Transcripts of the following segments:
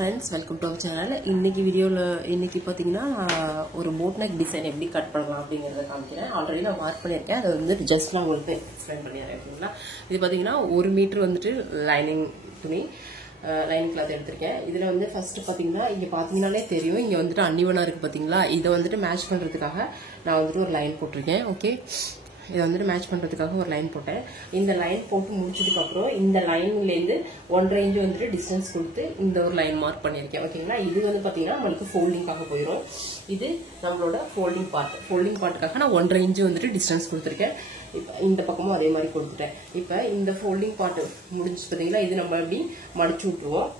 friends, welcome to our channel. இன்னைக்கு வீடியோல இன்னைக்கு பாத்தீங்கன்னா ஒரு போட் நெக் டிசைன் எப்படி கட் பண்ணலாம் அப்படிங்கறத காமிக்கிறேன். ஆல்ரெடி நான் மார்க் பண்ணிருக்கேன். அது வந்து ஜஸ்ட் நான் உங்களுக்கு எக்ஸ்பிளைன் பண்ணிறேன். ஓகேங்களா? இது பாத்தீங்கன்னா 1 மீட்டர் வந்துட்டு லைனிங் துணி லைனிங் கிளாத் எடுத்திருக்கேன். இதுல வந்து ஃபர்ஸ்ட் பாத்தீங்கன்னா இங்க பாத்தீங்கன்னாலே தெரியும். இங்க வந்துட்டு அன்இவனா இருக்கு பாத்தீங்களா? இத வந்துட்டு மேட்ச் பண்றதுக்காக நான் வந்துட்டு ஒரு லைன் போட்டிருக்கேன். ஓகே, இதை வந்துட்டு மேட்ச் பண்றதுக்காக ஒரு லைன் போட்டேன். இந்த லைன் போட்டு முடிச்சதுக்கு அப்புறம் இந்த லைன்ல இருந்து 1.5 இன்ச் வந்துட்டு டிஸ்டன்ஸ் கொடுத்து இந்த ஒரு லைன் மார்க் பண்ணிருக்கேன். ஓகேங்களா? இது வந்து பாத்தீங்கன்னா நம்மளுக்கு ஃபோல்டிங்காக போயிடும். இது நம்மளோட ஃபோல்டிங் பார்ட்டுக்காக நான் 1.5 இன்ச் வந்துட்டு டிஸ்டன்ஸ் கொடுத்துருக்கேன். இப்ப இந்த பக்கமும் அதே மாதிரி கொடுத்துட்டேன். இப்ப இந்த ஃபோல்டிங் பார்ட் முடிஞ்சு பாத்தீங்கன்னா இது நம்ம எப்படி மடிச்சு விட்டுருவோம்.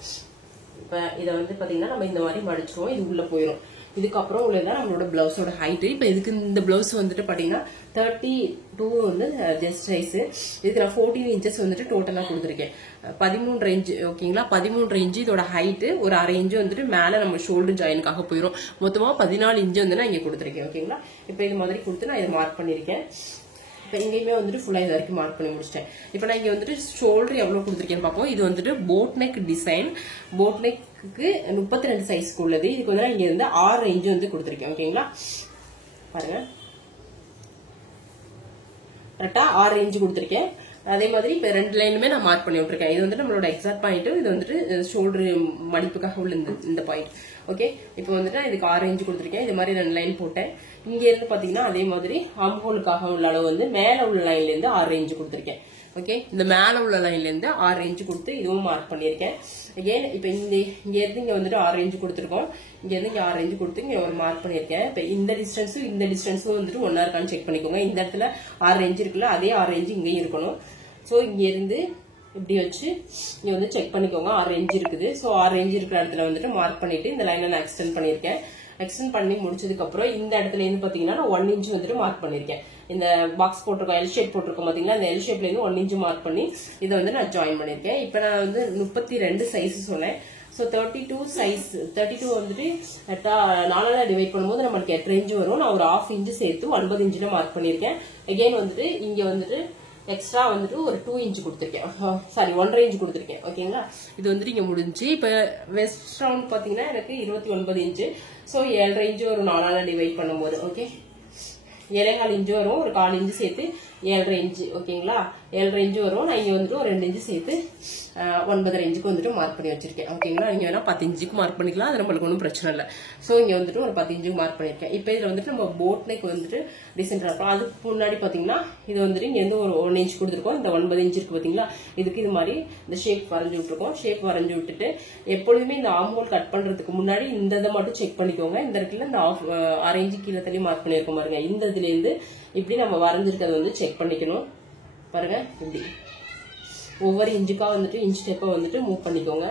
இப்ப இதை வந்து பாத்தீங்கன்னா நம்ம இந்த மாதிரி மடிச்சிருவோம். இது உள்ள போயிடும். இதுக்கப்புறம் உள்ளதான் நம்மளோட பிளவுஸோட ஹைட். இப்ப இதுக்கு இந்த பிளவுஸ் வந்துட்டு பாத்தீங்கன்னா 32 வந்து ஜஸ்ட் சைஸ். இதுக்கு நான் 14 இன்ச்சஸ் வந்துட்டு டோட்டலா கொடுத்துருக்கேன். 13 இன்ச். ஓகேங்களா? 13 இன்ச் இதோட ஹைட். ஒரு அரை இன்ச் வந்துட்டு மேல நம்ம ஷோல்டர் ஜாயினுக்காக போயிடும். மொத்தமா 14 இன்ச் வந்து நான் இங்க கொடுத்துருக்கேன். ஓகேங்களா? இப்ப இது மாதிரி கொடுத்து நான் இதை மார்க் பண்ணிருக்கேன். இப்ப இங்கேயுமே வந்துட்டு ஃபுல்லா இது வரைக்கும் மார்க் பண்ணி முடிச்சிட்டேன். இப்ப நான் இங்க வந்துட்டு ஷோல்டர் எவ்வளவு கொடுத்துருக்கேன்னு பார்ப்போம். இது வந்துட்டு boat neck design. Boat neck 32 சைஸ்க்கு உள்ளது. இதுக்கு வந்து இங்க இருந்து 6 இன்ச் வந்து கொடுத்துருக்கேன். ஓகேங்களா? பாருங்க, கரெக்டா 6 இன்ச் கொடுத்துருக்கேன். அதே மாதிரி இப்ப 2 லைனுமே நான் மார்க் பண்ணி விட்டுருக்கேன். இது வந்துட்டு நம்மளோட எக்ஸாக்ட் பாயிண்ட். இது வந்துட்டு ஷோல்டர் மடிப்புக்காக உள்ள இந்த பாயிண்ட். ஓகே, இப்போ வந்துட்டு இதுக்கு 6 இன்ச் கொடுத்துருக்கேன். இது மாதிரி 2 லைன் போட்டேன். இங்க இருந்து பாத்தீங்கன்னா அதே மாதிரி ஆம்ஹோலுக்காக உள்ள அளவு வந்து மேல உள்ள லைன்ல இருந்து 6 இன்ச் கொடுத்துருக்கேன். ஓகே, இந்த மேல உள்ள லைன்ல இருந்து 6 இன்ச் கொடுத்து இதுவும் மார்க் பண்ணிருக்கேன். அகைன் இப்ப இங்க இருந்து இங்க வந்துட்டு 6 இன்ச் கொடுத்துருக்கோம். இங்க இருந்து இங்க 6 இன்ச் கொடுத்து இங்க ஒரு மார்க் பண்ணிருக்கேன். இப்ப இந்த டிஸ்டன்ஸும் வந்துட்டு ஒன்னா இருக்கான்னு செக் பண்ணிக்கோங்க. இந்த இடத்துல 6 இன்ச் இருக்குல்ல, அதே 6 இன்ச் இங்கேயும் இருக்கணும். சோ இங்க இருந்து இப்படி வச்சு இங்க வந்து செக் பண்ணிக்கோங்க. 6 இன்ச் இருக்குது. சோ 6 இன்ச் இருக்கிற இடத்துல வந்துட்டு மார்க் பண்ணிட்டு இந்த லைனை நான் எக்ஸ்டெண்ட் பண்ணிருக்கேன். எக்ஸ்டெண்ட் பண்ணி முடிச்சதுக்கு அப்புறம் இந்த இடத்துல இருந்து பாத்தீங்கன்னா நான் 1 இன்ச் வந்துட்டு மார்க் பண்ணிருக்கேன். இந்த பாக்ஸ் போட்டிருக்கோம், எல் ஷேப் போட்டிருக்கோம் பாத்தீங்களா? இந்த எல் ஷேப்ல இருந்து 1 இன்ச் மார்க் பண்ணி இதை வந்து நான் ஜாயின் பண்ணிருக்கேன். இப்ப நான் வந்து 32 சைஸ் சொன்னேன். சோ 32 சைஸ் 32 வந்துட்டு 4 டிவைட் பண்ணும்போது நம்மளுக்கு 8 இன்ச் வரும். நான் ஒரு 1/2 இன்ச் சேர்த்து 9 இன்ச்ல மார்க் பண்ணிருக்கேன். அகைன் வந்துட்டு இங்க வந்துட்டு எக்ஸ்ட்ரா வந்துட்டு ஒரு 2 இன்ச் கொடுத்துருக்கேன். சாரி, 1.5 இன்ச் கொடுத்துருக்கேன். ஓகேங்களா? இது வந்துட்டு இங்க முடிஞ்சு. இப்ப வெஸ்ட் ரவுண்ட் பாத்தீங்கன்னா எனக்கு 29 இன்ச். சோ 7.5 இன்ச் ஒரு 4 டிவைட் பண்ணும்போது ஓகே 7.25 இன்ச் வரும். ஒரு 1/4 இன்ச் சேர்த்து 7.5 இன்ச். ஓகேங்களா? 7.5 இன்ச் வரும். நான் இங்க வந்துட்டு ஒரு 2 இன்ச் சேர்த்து 9.5 இன்ச்சுக்கு வந்துட்டு மார்க் பண்ணி வச்சிருக்கேன். ஓகேங்களா? இங்க வேணா 10 இன்ச்சுக்கு மார்க் பண்ணிக்கலாம். அது நம்மளுக்கு ஒன்றும் பிரச்சனை இல்லை. சோ இங்க வந்துட்டு ஒரு 10 இன்ச்சுக்கு மார்க் பண்ணிருக்கேன். இப்ப இதுல வந்துட்டு நம்ம போட் நெக் வந்துட்டு டிசைன் பண்ணலாம். அதுக்கு முன்னாடி பாத்தீங்கன்னா இது வந்துட்டு இங்க இருந்து ஒரு 1 இன்ச் கொடுத்துருக்கோம். இந்த 9 இன்ச் இருக்கு பாத்தீங்களா? இதுக்கு இது மாதிரி இந்த ஷேப் வரைஞ்சு விட்டுருக்கோம். ஷேப் வரைஞ்சு விட்டுட்டு எப்பொழுதுமே இந்த ஆர்ம் ஹோல் கட் பண்றதுக்கு முன்னாடி இந்த இதை மட்டும் செக் பண்ணிக்கோங்க. இந்த இடத்துல இந்த 1/2 இன்ச் கீழே தள்ளி மார்க் பண்ணிருக்கோம் பாருங்க. இந்த இதுல இருந்து இப்படி நம்ம வரைஞ்சிருக்கிறத வந்து செக் பண்ணிக்கணும். பாருங்க, இப்படி ஒவ்வொரு இன்ச்சுக்கா வந்துட்டு இன்ச் ஸ்டெப்பை வந்துட்டு மூவ் பண்ணிக்கோங்க.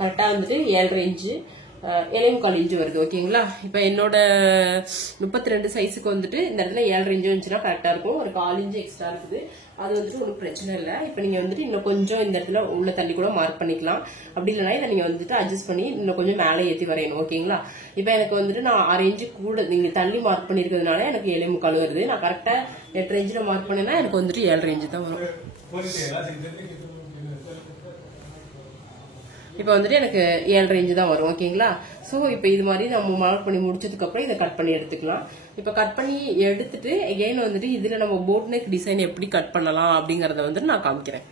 கரெக்டா வந்துட்டு 7.5 இன்ச்சு 7.25 இன்ச்சு வருது. ஓகேங்களா? இப்ப என்னோட 32 சைஸுக்கு வந்துட்டு இந்த இடத்துல 7.5 இன்ச்சு வந்துச்சுன்னா கரெக்டா இருக்கும். ஒரு 1/4 இன்ச்சு எக்ஸ்ட்ரா இருக்குது. அது வந்துட்டு ஒன்றும் பிரச்சனை இல்லை. இப்ப நீங்க வந்துட்டு இன்னும் கொஞ்சம் இந்த இடத்துல உள்ள தள்ளி கூட மார்க் பண்ணிக்கலாம். அப்படி இல்லைன்னா இதை நீங்க வந்துட்டு அட்ஜஸ்ட் பண்ணி இன்னும் கொஞ்சம் மேலே ஏற்றி வரையணும். ஓகேங்களா? இப்ப எனக்கு வந்துட்டு நான் 6 இன்ச்சு கூட நீங்க தள்ளி மார்க் பண்ணிருக்கிறதுனால எனக்கு 7.25 வருது. நான் கரெக்டா 8 இன்ச்சுல மார்க் பண்ணேன்னா எனக்கு வந்துட்டு 7.5 இன்ச்சு தான் வரும். இப்ப வந்துட்டு எனக்கு 7.5 இன்ச் தான் வரும். ஓகேங்களா? சோ இப்ப இது மாதிரி நம்ம மார்க் பண்ணி முடிச்சதுக்கு அப்புறம் இதை கட் பண்ணி எடுத்துக்கலாம். இப்ப கட் பண்ணி எடுத்துட்டு அகைன் வந்துட்டு இதுல நம்ம போட் நெக் டிசைன் எப்படி கட் பண்ணலாம் அப்படிங்கறத வந்துட்டு நான் காமிக்கிறேன்.